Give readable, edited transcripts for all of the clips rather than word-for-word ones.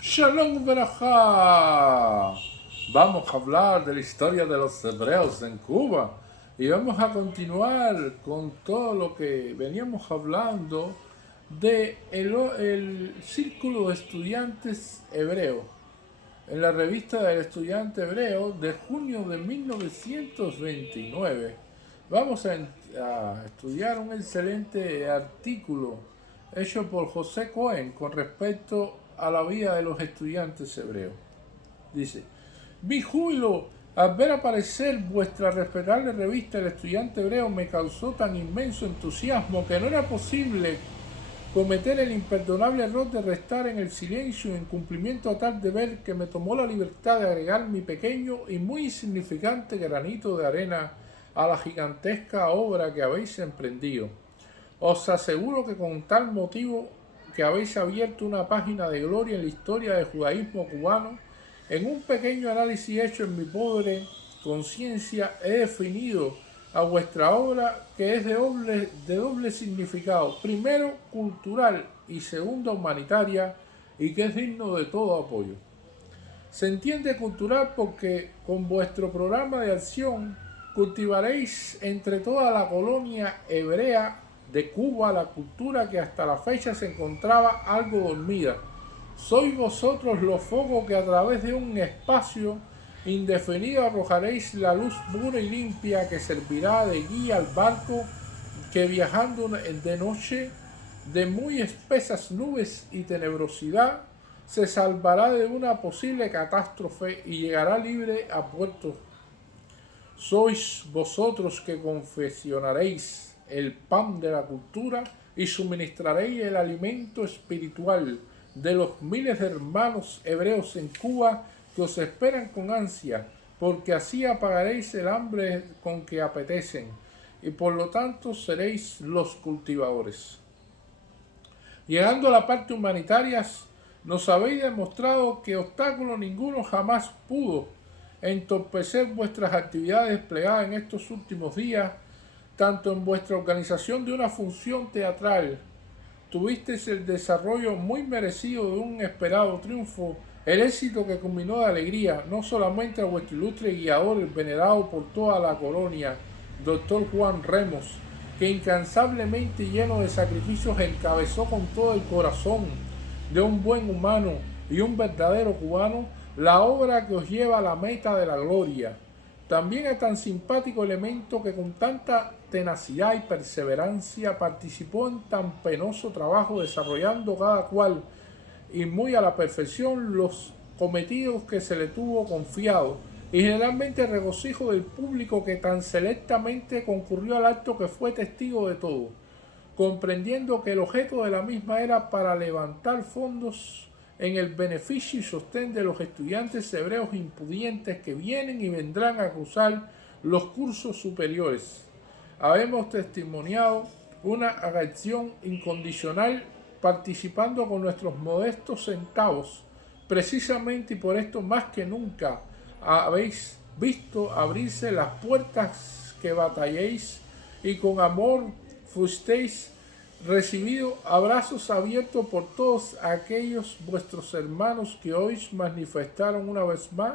Shalom Berajá. Vamos a hablar de la historia de los hebreos en Cuba y vamos a continuar con todo lo que veníamos hablando de el Círculo de Estudiantes Hebreos en la revista del Estudiante Hebreo de junio de 1929. Vamos a estudiar un excelente artículo hecho por José Cohen con respecto a la vida de los estudiantes hebreos. Dice: mi júbilo al ver aparecer vuestra respetable revista El Estudiante Hebreo me causó tan inmenso entusiasmo que no era posible cometer el imperdonable error de restar en el silencio en cumplimiento a tal deber que me tomó la libertad de agregar mi pequeño y muy insignificante granito de arena a la gigantesca obra que habéis emprendido. Os aseguro que con tal motivo que habéis abierto una página de gloria en la historia del judaísmo cubano, en un pequeño análisis hecho en mi pobre conciencia he definido a vuestra obra que es de doble significado: primero cultural y segundo humanitaria, y que es digno de todo apoyo. Se entiende cultural porque con vuestro programa de acción cultivaréis entre toda la colonia hebrea de Cuba la cultura que hasta la fecha se encontraba algo dormida. Sois vosotros los focos que a través de un espacio indefinido arrojaréis la luz pura y limpia que servirá de guía al barco que, viajando de noche de muy espesas nubes y tenebrosidad, se salvará de una posible catástrofe y llegará libre a puerto. Sois vosotros que confeccionaréis el pan de la cultura y suministraréis el alimento espiritual de los miles de hermanos hebreos en Cuba que os esperan con ansia, porque así apagaréis el hambre con que apetecen, y por lo tanto seréis los cultivadores. Llegando a la parte humanitaria, nos habéis demostrado que obstáculo ninguno jamás pudo entorpecer vuestras actividades desplegadas en estos últimos días, tanto en vuestra organización de una función teatral. Tuvisteis el desarrollo muy merecido de un esperado triunfo, el éxito que culminó de alegría no solamente a vuestro ilustre guiador, el venerado por toda la colonia, doctor Juan Remos, que incansablemente lleno de sacrificios encabezó con todo el corazón de un buen humano y un verdadero cubano la obra que os lleva a la meta de la gloria. También a tan simpático elemento que con tanta tenacidad y perseverancia participó en tan penoso trabajo, desarrollando cada cual y muy a la perfección los cometidos que se le tuvo confiado, y generalmente el regocijo del público que tan selectamente concurrió al acto, que fue testigo de todo, comprendiendo que el objeto de la misma era para levantar fondos en el beneficio y sostén de los estudiantes hebreos impudientes que vienen y vendrán a cursar los cursos superiores. Habemos testimoniado una acción incondicional participando con nuestros modestos centavos, precisamente, y por esto más que nunca habéis visto abrirse las puertas que batalléis, y con amor fuisteis recibido abrazos abiertos por todos aquellos vuestros hermanos que hoy manifestaron una vez más: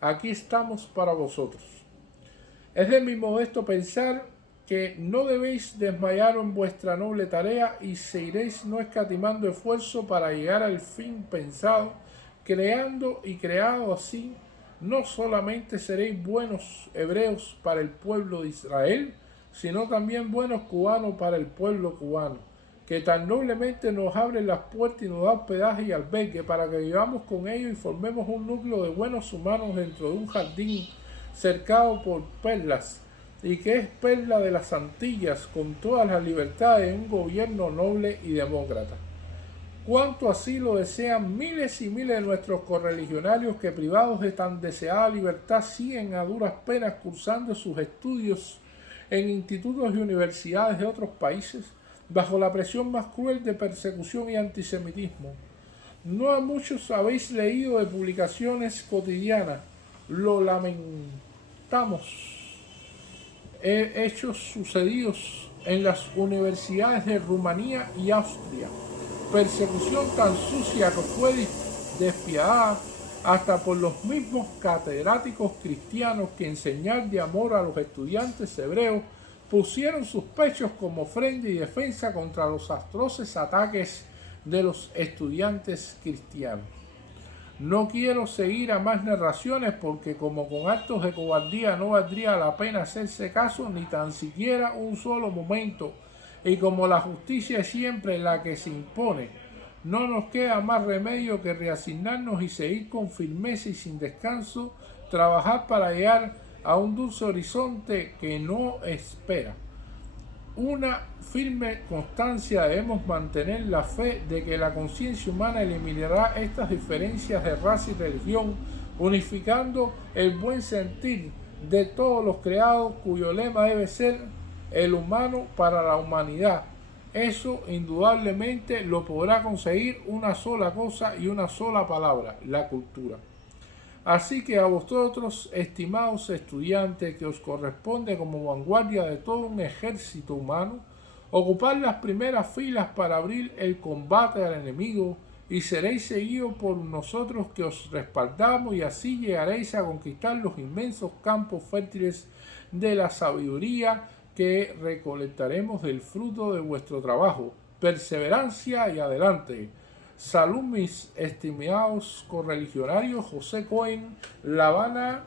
aquí estamos para vosotros. Es de mi modesto pensar que no debéis desmayar en vuestra noble tarea y seguiréis no escatimando esfuerzo para llegar al fin pensado, creando y creado así. No solamente seréis buenos hebreos para el pueblo de Israel, sino también buenos cubanos para el pueblo cubano, que tan noblemente nos abre las puertas y nos da hospedaje y albergue para que vivamos con ellos y formemos un núcleo de buenos humanos dentro de un jardín cercado por perlas, y que es perla de las Antillas, con todas las libertades de un gobierno noble y demócrata. Cuánto así lo desean miles y miles de nuestros correligionarios que, privados de tan deseada libertad, siguen a duras penas cursando sus estudios en institutos y universidades de otros países, bajo la presión más cruel de persecución y antisemitismo. No a muchos habéis leído de publicaciones cotidianas, lo lamentamos, hechos sucedidos en las universidades de Rumanía y Austria, persecución tan sucia que fue despiadada hasta por los mismos catedráticos cristianos que en señal de amor a los estudiantes hebreos pusieron sus pechos como ofrenda y defensa contra los atroces ataques de los estudiantes cristianos. No quiero seguir a más narraciones porque como con actos de cobardía no valdría la pena hacerse caso ni tan siquiera un solo momento, y como la justicia es siempre la que se impone, no nos queda más remedio que reasignarnos y seguir con firmeza y sin descanso, trabajar para llegar a un dulce horizonte que no espera. Una firme constancia debemos mantener la fe de que la conciencia humana eliminará estas diferencias de raza y religión, unificando el buen sentir de todos los creados, cuyo lema debe ser el humano para la humanidad. Eso indudablemente lo podrá conseguir una sola cosa y una sola palabra: la cultura. Así que a vosotros, estimados estudiantes, que os corresponde como vanguardia de todo un ejército humano, ocupar las primeras filas para abrir el combate al enemigo, y seréis seguidos por nosotros que os respaldamos, y así llegaréis a conquistar los inmensos campos fértiles de la sabiduría que recolectaremos del fruto de vuestro trabajo. Perseverancia y adelante. Salud, mis estimados correligionarios. José Cohen, La Habana,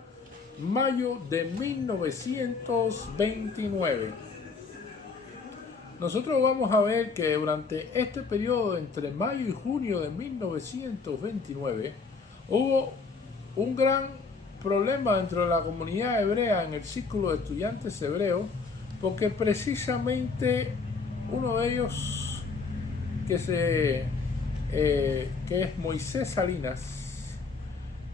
mayo de 1929. Nosotros vamos a ver que durante este periodo entre mayo y junio de 1929 hubo un gran problema dentro de la comunidad hebrea en el círculo de estudiantes hebreos, porque precisamente uno de ellos que es Moisés Salinas,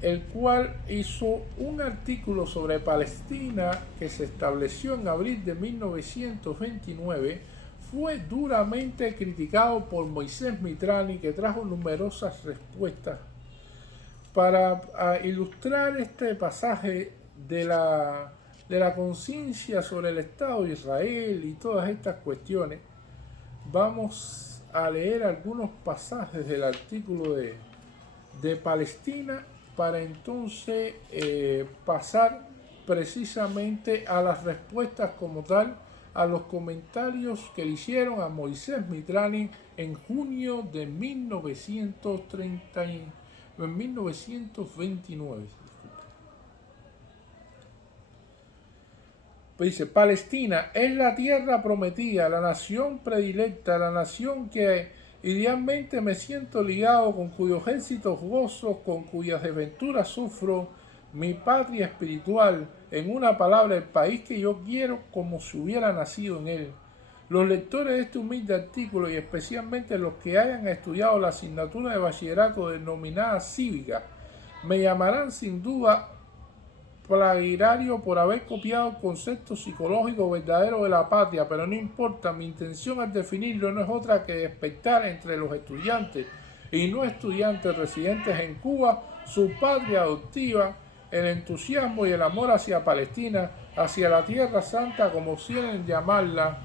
el cual hizo un artículo sobre Palestina que se estableció en abril de 1929, fue duramente criticado por Moisés Mitrani, que trajo numerosas respuestas. Para ilustrar este pasaje de la conciencia sobre el Estado de Israel y todas estas cuestiones, vamos a leer algunos pasajes del artículo de Palestina para entonces pasar precisamente a las respuestas como tal a los comentarios que le hicieron a Moisés Mitrani en junio de 1929. Pues dice: Palestina es la tierra prometida, la nación predilecta, la nación que idealmente me siento ligado, con cuyos éxitos gozo, con cuyas desventuras sufro, mi patria espiritual, en una palabra, el país que yo quiero como si hubiera nacido en él. Los lectores de este humilde artículo, y especialmente los que hayan estudiado la asignatura de bachillerato denominada cívica, me llamarán sin duda plagiario por haber copiado el concepto psicológico verdadero de la patria, pero no importa, mi intención al definirlo no es otra que despertar entre los estudiantes y no estudiantes residentes en Cuba su patria adoptiva, el entusiasmo y el amor hacia Palestina, hacia la Tierra Santa, como quieren llamarla.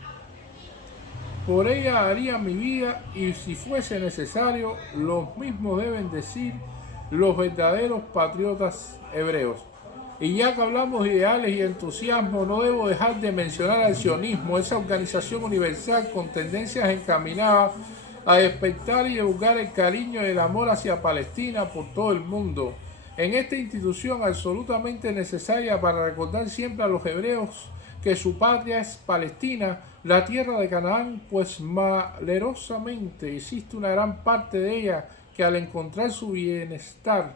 Por ella haría mi vida, y si fuese necesario, los mismos deben decir los verdaderos patriotas hebreos. Y ya que hablamos de ideales y entusiasmo, no debo dejar de mencionar al sionismo, esa organización universal con tendencias encaminadas a despertar y educar el cariño y el amor hacia Palestina por todo el mundo. En esta institución absolutamente necesaria para recordar siempre a los hebreos que su patria es Palestina, la tierra de Canaán, pues valerosamente existe una gran parte de ella que al encontrar su bienestar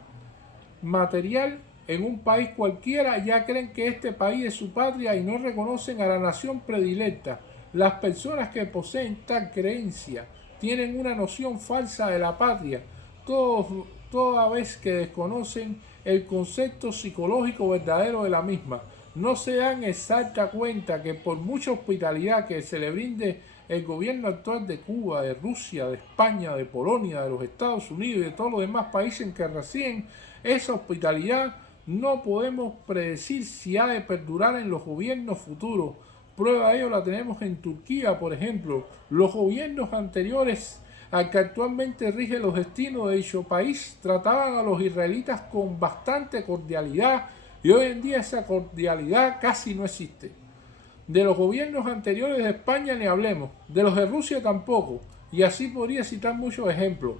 material en un país cualquiera ya creen que este país es su patria y no reconocen a la nación predilecta. Las personas que poseen tal creencia tienen una noción falsa de la patria, toda vez que desconocen el concepto psicológico verdadero de la misma. No se dan exacta cuenta que por mucha hospitalidad que se le brinde el gobierno actual de Cuba, de Rusia, de España, de Polonia, de los Estados Unidos y de todos los demás países en que residen, esa hospitalidad no podemos predecir si ha de perdurar en los gobiernos futuros. Prueba de ello la tenemos en Turquía, por ejemplo. Los gobiernos anteriores al que actualmente rige los destinos de dicho país, trataban a los israelitas con bastante cordialidad y hoy en día esa cordialidad casi no existe. De los gobiernos anteriores de España ni hablemos, de los de Rusia tampoco, y así podría citar muchos ejemplos.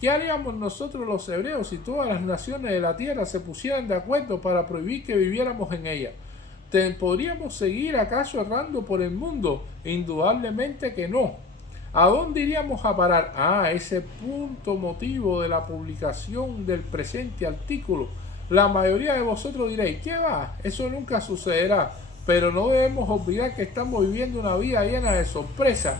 ¿Qué haríamos nosotros los hebreos si todas las naciones de la tierra se pusieran de acuerdo para prohibir que viviéramos en ella? ¿Podríamos seguir acaso errando por el mundo? Indudablemente que no. ¿A dónde iríamos a parar? Ese punto motivo de la publicación del presente artículo. La mayoría de vosotros diréis, ¿qué va? Eso nunca sucederá. Pero no debemos olvidar que estamos viviendo una vida llena de sorpresas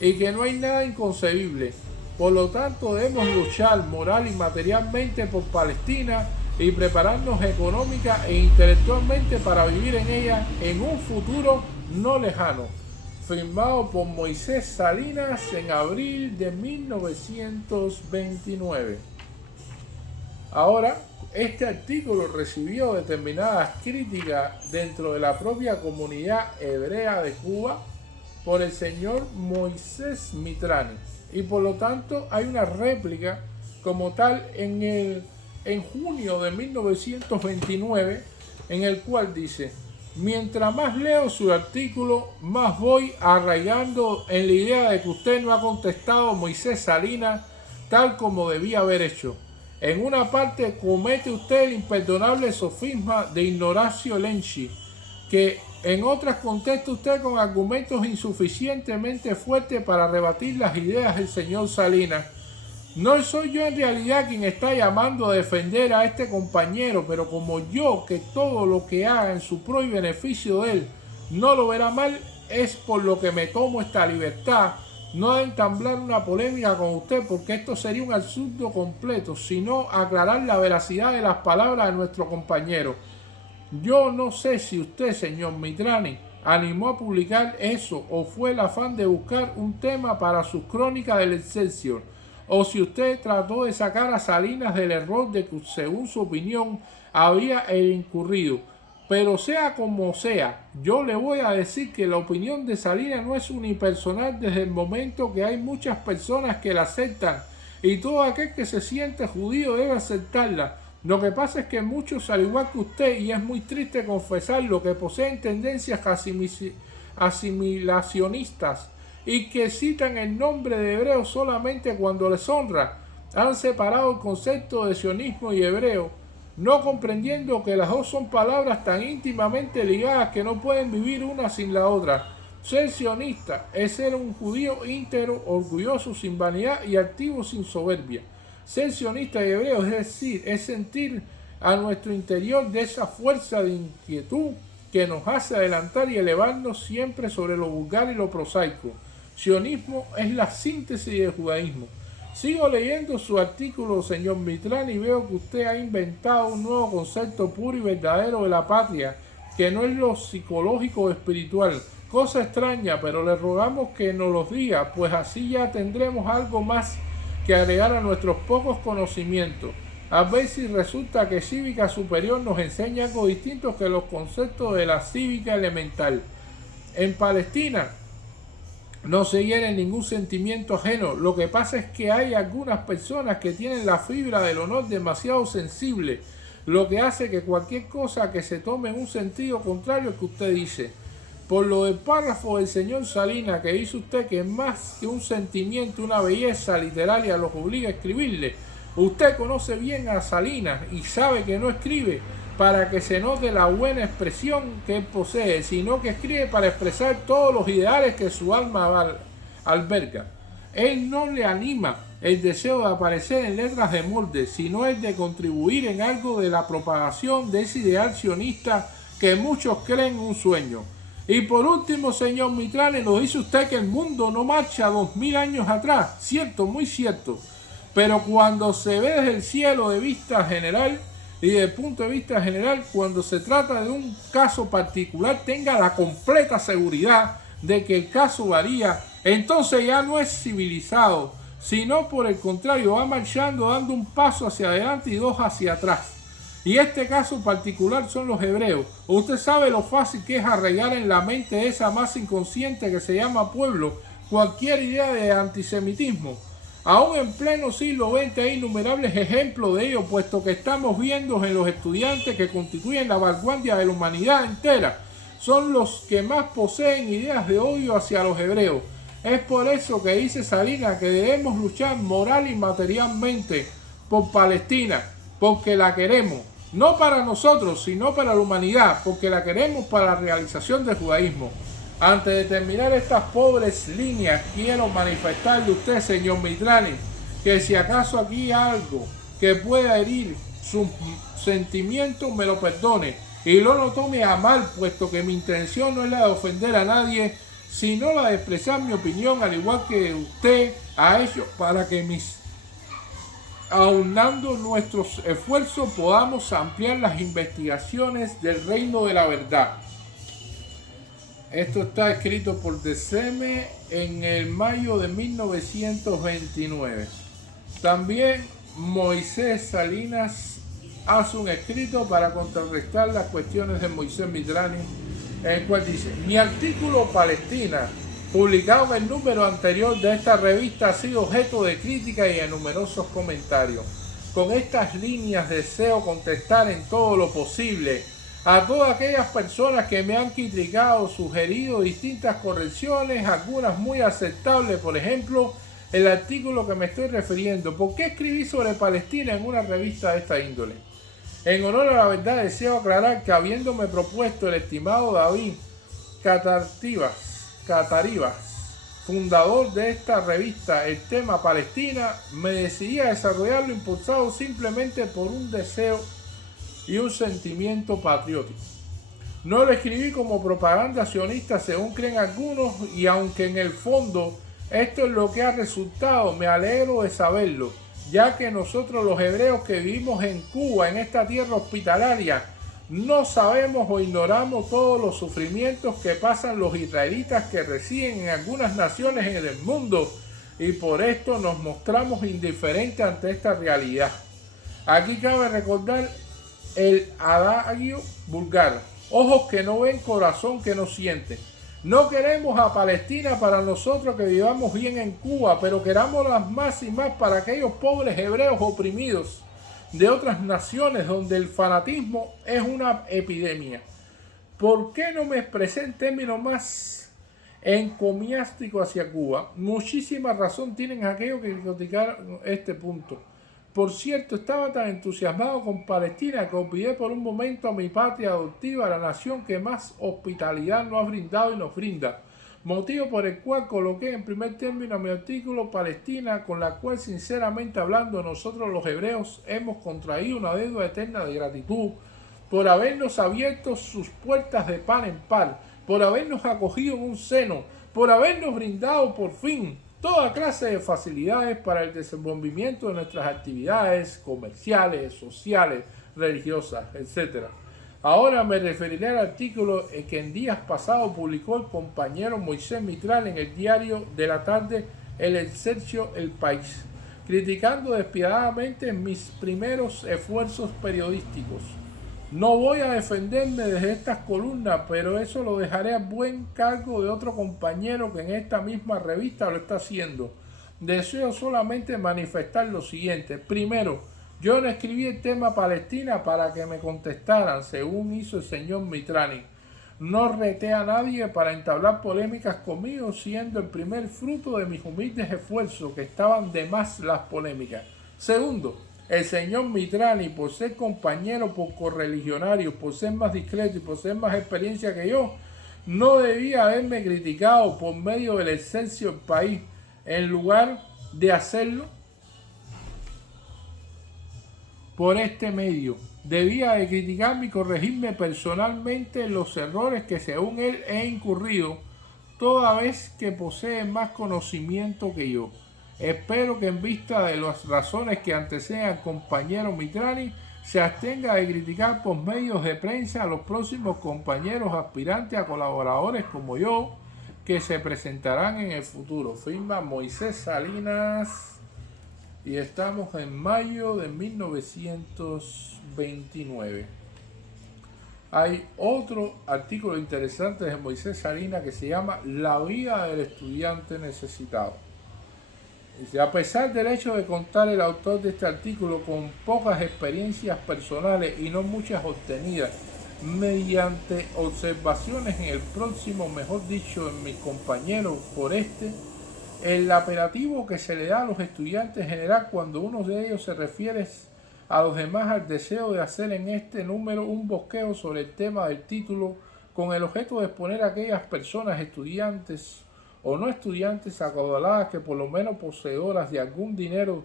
y que no hay nada inconcebible. Por lo tanto, debemos luchar moral y materialmente por Palestina y prepararnos económica e intelectualmente para vivir en ella en un futuro no lejano. Firmado por Moisés Salinas en abril de 1929. Ahora, este artículo recibió determinadas críticas dentro de la propia comunidad hebrea de Cuba por el señor Moisés Mitrani y por lo tanto hay una réplica como tal en junio de 1929 en el cual dice: mientras más leo su artículo, más voy arraigando en la idea de que usted no ha contestado a Moisés Salinas tal como debía haber hecho. En una parte comete usted el imperdonable sofisma de Ignacio Lenchi, que en otras contesta usted con argumentos insuficientemente fuertes para rebatir las ideas del señor Salinas. No soy yo en realidad quien está llamando a defender a este compañero, pero como yo que todo lo que haga en su pro y beneficio de él no lo verá mal, es por lo que me tomo esta libertad, no de entablar una polémica con usted, porque esto sería un absurdo completo, sino aclarar la veracidad de las palabras de nuestro compañero. Yo no sé si usted, señor Mitrani, animó a publicar eso o fue el afán de buscar un tema para sus crónicas del Excelsior, o si usted trató de sacar a Salinas del error de que, según su opinión, había incurrido. Pero sea como sea, yo le voy a decir que la opinión de Salinas no es unipersonal desde el momento que hay muchas personas que la aceptan y todo aquel que se siente judío debe aceptarla. Lo que pasa es que muchos, al igual que usted, y es muy triste confesarlo, que poseen tendencias asimilacionistas y que citan el nombre de hebreo solamente cuando les honra, han separado el concepto de sionismo y hebreo, no comprendiendo que las dos son palabras tan íntimamente ligadas que no pueden vivir una sin la otra. Ser sionista es ser un judío íntegro, orgulloso, sin vanidad y activo sin soberbia. Ser sionista y hebreo, es decir, es sentir a nuestro interior de esa fuerza de inquietud que nos hace adelantar y elevarnos siempre sobre lo vulgar y lo prosaico. Sionismo es la síntesis del judaísmo. Sigo leyendo su artículo, señor Mitrani, y veo que usted ha inventado un nuevo concepto puro y verdadero de la patria, que no es lo psicológico o espiritual. Cosa extraña, pero le rogamos que nos lo diga, pues así ya tendremos algo más que agregar a nuestros pocos conocimientos. A ver si resulta que cívica superior nos enseña algo distinto que los conceptos de la cívica elemental. En Palestina no se hiere ningún sentimiento ajeno. Lo que pasa es que hay algunas personas que tienen la fibra del honor demasiado sensible, lo que hace que cualquier cosa que se tome en un sentido contrario al que usted dice. Por lo del párrafo del señor Salinas que dice usted que más que un sentimiento, una belleza literaria los obliga a escribirle. Usted conoce bien a Salinas y sabe que no escribe para que se note la buena expresión que él posee, sino que escribe para expresar todos los ideales que su alma alberga. Él no le anima el deseo de aparecer en letras de molde, sino el de contribuir en algo de la propagación de ese ideal sionista que muchos creen un sueño. Y por último, señor Mitrani, nos dice usted que el mundo no marcha 2000 años atrás. Cierto, muy cierto. Pero cuando se ve desde el cielo de vista general, y desde el punto de vista general, cuando se trata de un caso particular, tenga la completa seguridad de que el caso varía, entonces ya no es civilizado, sino por el contrario, va marchando dando un paso hacia adelante y dos hacia atrás. Y este caso particular son los hebreos. Usted sabe lo fácil que es arraigar en la mente de esa masa inconsciente que se llama pueblo cualquier idea de antisemitismo. Aún en pleno siglo XX hay innumerables ejemplos de ello, puesto que estamos viendo en los estudiantes que constituyen la vanguardia de la humanidad entera. Son los que más poseen ideas de odio hacia los hebreos. Es por eso que dice Salinas que debemos luchar moral y materialmente por Palestina, porque la queremos. No para nosotros, sino para la humanidad, porque la queremos para la realización del judaísmo. Antes de terminar estas pobres líneas, quiero manifestarle a usted, señor Mitrani, que si acaso aquí hay algo que pueda herir sus sentimientos, me lo perdone y no lo tome a mal, puesto que mi intención no es la de ofender a nadie, sino la de expresar mi opinión, al igual que usted ha hecho, para que aunando nuestros esfuerzos podamos ampliar las investigaciones del reino de la verdad. Esto está escrito por Deceme en el mayo de 1929. También Moisés Salinas hace un escrito para contrarrestar las cuestiones de Moisés Mitrani, en el cual dice: mi artículo Palestina, publicado en el número anterior de esta revista, ha sido objeto de crítica y de numerosos comentarios. Con estas líneas deseo contestar en todo lo posible a todas aquellas personas que me han criticado, sugerido distintas correcciones, algunas muy aceptables. Por ejemplo, el artículo que me estoy refiriendo. ¿Por qué escribí sobre Palestina en una revista de esta índole? En honor a la verdad, deseo aclarar que, habiéndome propuesto el estimado David Cataribas, fundador de esta revista, el tema Palestina, me decidí a desarrollarlo impulsado simplemente por un deseo y un sentimiento patriótico. No lo escribí como propaganda sionista, según creen algunos, y aunque en el fondo esto es lo que ha resultado, me alegro de saberlo, ya que nosotros los hebreos que vivimos en Cuba, en esta tierra hospitalaria, no sabemos o ignoramos todos los sufrimientos que pasan los israelitas que residen en algunas naciones en el mundo, y por esto nos mostramos indiferentes ante esta realidad. Aquí cabe recordar el adagio vulgar: ojos que no ven, corazón que no siente. No queremos a Palestina para nosotros que vivamos bien en Cuba, pero querámosla más y más para aquellos pobres hebreos oprimidos de otras naciones donde el fanatismo es una epidemia. ¿Por qué no me expresé en términos más encomiásticos hacia Cuba? Muchísima razón tienen aquellos que criticaron este punto. Por cierto, estaba tan entusiasmado con Palestina que olvidé por un momento a mi patria adoptiva, la nación que más hospitalidad nos ha brindado y nos brinda, motivo por el cual coloqué en primer término mi artículo Palestina, con la cual, sinceramente hablando, nosotros los hebreos hemos contraído una deuda eterna de gratitud por habernos abierto sus puertas de par en par, por habernos acogido en un seno, por habernos brindado por fin toda clase de facilidades para el desenvolvimiento de nuestras actividades comerciales, sociales, religiosas, etc. Ahora me referiré al artículo que en días pasados publicó el compañero Moisés Mitral en el diario de la tarde El Excelsior, El País, criticando despiadadamente mis primeros esfuerzos periodísticos. No voy a defenderme desde estas columnas, pero eso lo dejaré a buen cargo de otro compañero que en esta misma revista lo está haciendo. Deseo solamente manifestar lo siguiente. Primero, yo no escribí el tema Palestina para que me contestaran, según hizo el señor Mitrani. No reté a nadie para entablar polémicas conmigo, siendo el primer fruto de mis humildes esfuerzos, que estaban de más las polémicas. Segundo, el señor Mitrani, por ser compañero, por correligionario, por ser más discreto y por ser más experiencia que yo, no debía haberme criticado por medio del Excelsior País. En lugar de hacerlo por este medio, debía de criticarme y corregirme personalmente los errores que según él he incurrido, toda vez que posee más conocimiento que yo. Espero que en vista de las razones que anteceden al compañero Mitrani, se abstenga de criticar por medios de prensa a los próximos compañeros aspirantes a colaboradores como yo, que se presentarán en el futuro. Firma Moisés Salinas, y estamos en mayo de 1929. Hay otro artículo interesante de Moisés Salinas que se llama La vida del estudiante necesitado. Dice, a pesar del hecho de contar el autor de este artículo con pocas experiencias personales y no muchas obtenidas, mediante observaciones en el próximo, mejor dicho, en mis compañeros por el apelativo que se le da a los estudiantes en general cuando uno de ellos se refiere a los demás al deseo de hacer en este número un bosquejo sobre el tema del título con el objeto de exponer a aquellas personas, estudiantes o no estudiantes, acaudaladas que por lo menos poseedoras de algún dinero,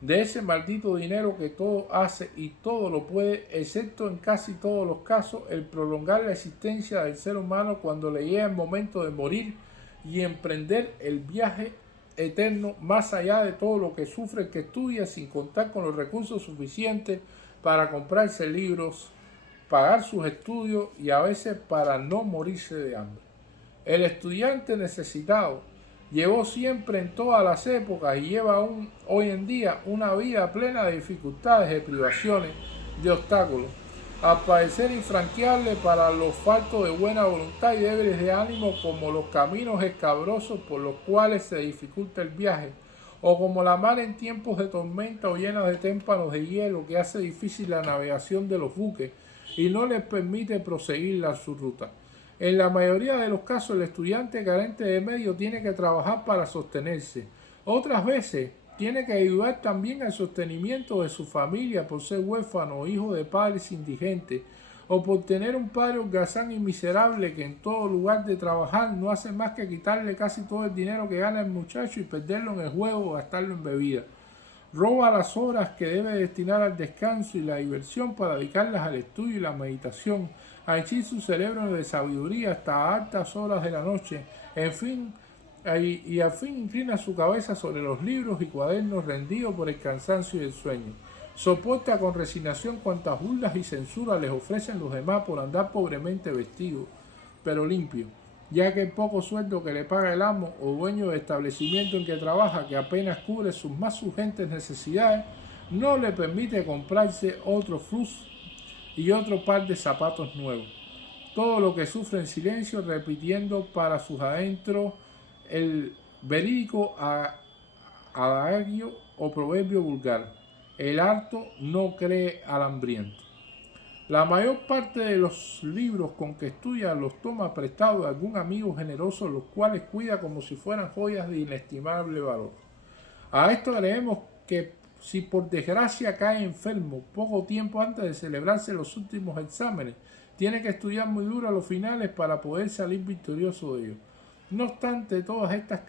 de ese maldito dinero que todo hace y todo lo puede, excepto en casi todos los casos, el prolongar la existencia del ser humano cuando le llega el momento de morir y emprender el viaje eterno más allá de todo lo que sufre el que estudia, sin contar con los recursos suficientes para comprarse libros, pagar sus estudios y a veces para no morirse de hambre. El estudiante necesitado llevó siempre en todas las épocas y lleva aún hoy en día una vida plena de dificultades, de privaciones, de obstáculos, al parecer infranqueable para los faltos de buena voluntad y débiles de ánimo, como los caminos escabrosos por los cuales se dificulta el viaje, o como la mar en tiempos de tormenta o llena de témpanos de hielo que hace difícil la navegación de los buques y no les permite proseguir su ruta. En la mayoría de los casos, el estudiante carente de medios tiene que trabajar para sostenerse. Otras veces, tiene que ayudar también al sostenimiento de su familia por ser huérfano o hijo de padres indigentes, o por tener un padre holgazán y miserable que en todo lugar de trabajar no hace más que quitarle casi todo el dinero que gana el muchacho y perderlo en el juego o gastarlo en bebida. Roba las horas que debe destinar al descanso y la diversión para dedicarlas al estudio y la meditación, a henchir su cerebro de sabiduría hasta altas horas de la noche, al fin inclina su cabeza sobre los libros y cuadernos rendidos por el cansancio y el sueño. Soporta con resignación cuantas burlas y censuras les ofrecen los demás por andar pobremente vestido, pero limpio, ya que el poco sueldo que le paga el amo o dueño del establecimiento en que trabaja, que apenas cubre sus más urgentes necesidades, no le permite comprarse otro flus y otro par de zapatos nuevos. Todo lo que sufre en silencio, repitiendo para sus adentros el verídico adagio o proverbio vulgar: el harto no cree al hambriento. La mayor parte de los libros con que estudia los toma prestados de algún amigo generoso, los cuales cuida como si fueran joyas de inestimable valor. A esto agreguemos que si por desgracia cae enfermo poco tiempo antes de celebrarse los últimos exámenes, tiene que estudiar muy duro a los finales para poder salir victorioso de ellos. No obstante, todas estas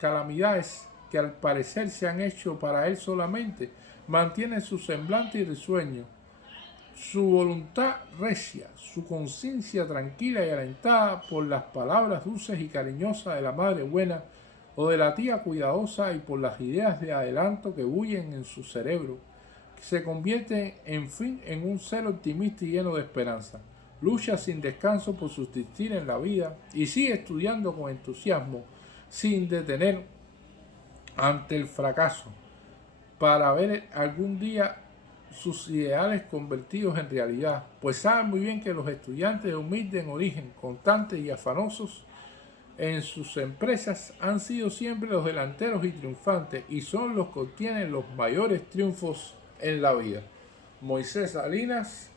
calamidades, que al parecer se han hecho para él solamente, mantienen su semblante y risueño, su voluntad recia, su conciencia tranquila y alentada por las palabras dulces y cariñosas de la madre buena o de la tía cuidadosa, y por las ideas de adelanto que bullen en su cerebro, que se convierten en fin en un ser optimista y lleno de esperanza. Lucha sin descanso por subsistir en la vida y sigue estudiando con entusiasmo, sin detener ante el fracaso, para ver algún día sus ideales convertidos en realidad, pues sabe muy bien que los estudiantes de humilde en origen, constantes y afanosos en sus empresas, han sido siempre los delanteros y triunfantes, y son los que obtienen los mayores triunfos en la vida. Moisés Salinas,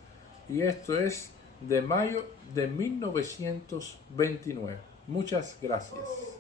y esto es de mayo de 1929. Muchas gracias.